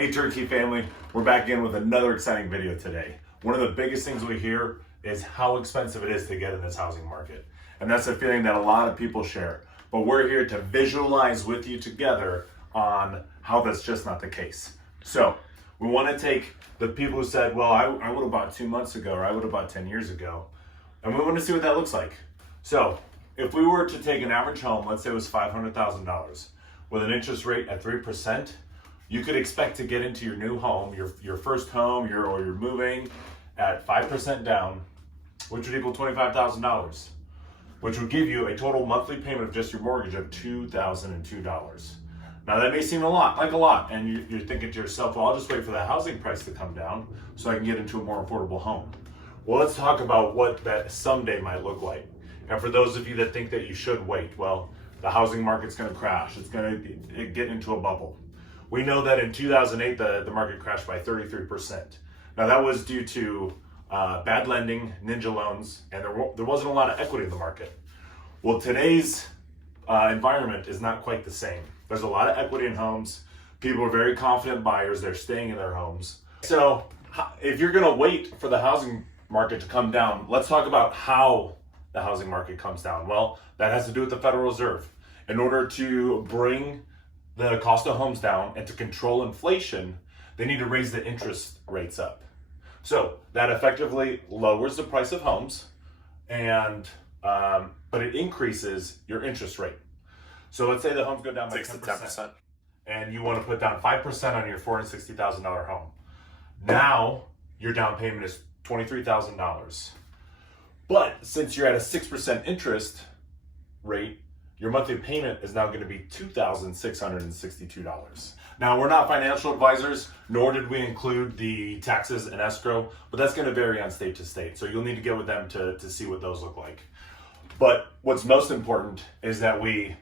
Hey Turkey family, we're back in with another exciting video today. One of the biggest things we hear is how expensive it is to get in this housing market. And that's a feeling that a lot of people share. But we're here to visualize with you together on how that's just not the case. So we want to take the people who said, well, I would have bought 2 months ago, or I would have bought 10 years ago. And we want to see what that looks like. So if we were to take an average home, let's say it was $500,000 with an interest rate at 3%, you could expect to get into your new home, your first home, or you're moving at 5% down, which would equal $25,000, which would give you a total monthly payment of just your mortgage of $2,002. Now that may seem like a lot, and you're thinking to yourself, well, I'll just wait for the housing price to come down so I can get into a more affordable home. Well, let's talk about what that someday might look like. And for those of you that think that you should wait, well, the housing market's gonna crash. It's gonna get into a bubble. We know that in 2008, the market crashed by 33%. Now that was due to bad lending, ninja loans, and there wasn't a lot of equity in the market. Well, today's environment is not quite the same. There's a lot of equity in homes. People are very confident buyers. They're staying in their homes. So if you're gonna wait for the housing market to come down, let's talk about how the housing market comes down. Well, that has to do with the Federal Reserve. In order to bring the cost of homes down and to control inflation, they need to raise the interest rates up. So that effectively lowers the price of homes, and but it increases your interest rate. So let's say the homes go down by 6 to 10%, and you want to put down 5% on your $460,000 home. Now your down payment is $23,000. But since you're at a 6% interest rate, your monthly payment is now going to be $2,662. Now, we're not financial advisors, nor did we include the taxes and escrow, but that's going to vary on state to state. So you'll need to get with them to see what those look like. But what's most important is that we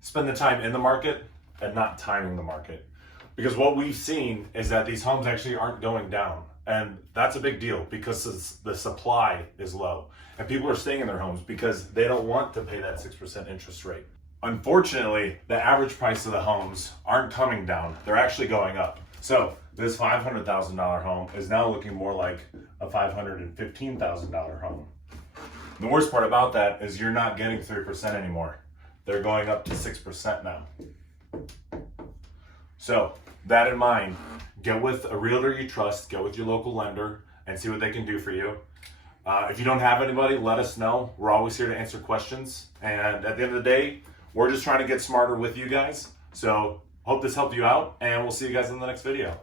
spend the time in the market and not timing the market. Because what we've seen is that these homes actually aren't going down. And that's a big deal because the supply is low. And people are staying in their homes because they don't want to pay that 6% interest rate. Unfortunately, the average price of the homes aren't coming down. They're actually going up. So this $500,000 home is now looking more like a $515,000 home. The worst part about that is you're not getting 3% anymore. They're going up to 6% now. So that in mind, get with a realtor you trust, get with your local lender, and see what they can do for you. If you don't have anybody, let us know. We're always here to answer questions. And at the end of the day, we're just trying to get smarter with you guys. So hope this helped you out, and we'll see you guys in the next video.